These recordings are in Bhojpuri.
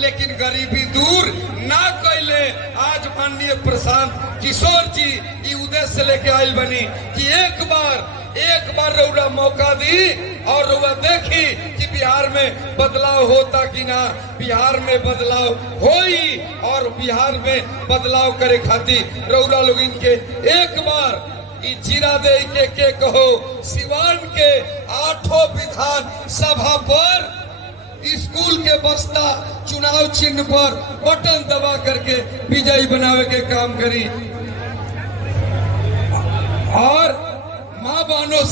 लेकिन गरीबी दूर ना कैले। आज माननीय प्रशांत किशोर जी ये उद्देश्य लेके आयल बनी कि एक बार रउरा मौका दी और रउरा देखी कि बिहार में बदलाव होता कि ना। बिहार में बदलाव होई और बिहार में बदलाव करे खातिर रउरा लोग इनके एक बार जीरा दे के कहो सिवान के 8 विधान सभा पर स्कूल के बस्ता चुनाव चिन्ह पर बटन दबा करके विजयी बनावे के काम करी। और माँ बहनों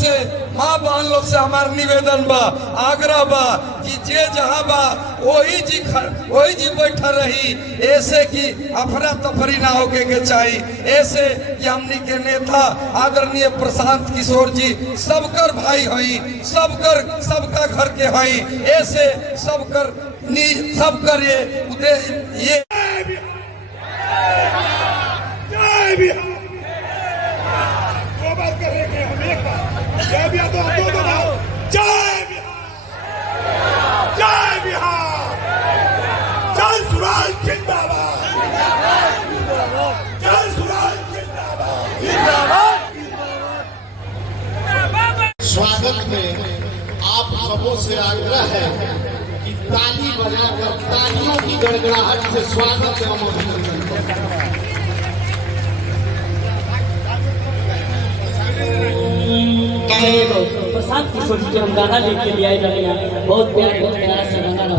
से हमार निवेदन बा, आग्रह बा कि जे जहाँ बा वही जी बैठा रही। ऐसे कि अफरा तफरी ना होके के चाहिए। ऐसे कि हमनी के नेता आदरणीय प्रशांत किशोर जी सबकर भाई हई, सबका घर के हई। ऐसे सबकर ये उद्देश्य ये जय बिहार, जय बिहार, जय सुराज जिंदाबाद, जय सुराज जिंदाबाद। स्वागत में आप सबों से आग्रह है कि ताली बजाकर तालियों की गड़गड़ाहट से स्वागत एवं अभिनंदन करें। प्रशांत किशोर जी जो हम गाना लेके लिए आए, बहुत प्यारा सा गाना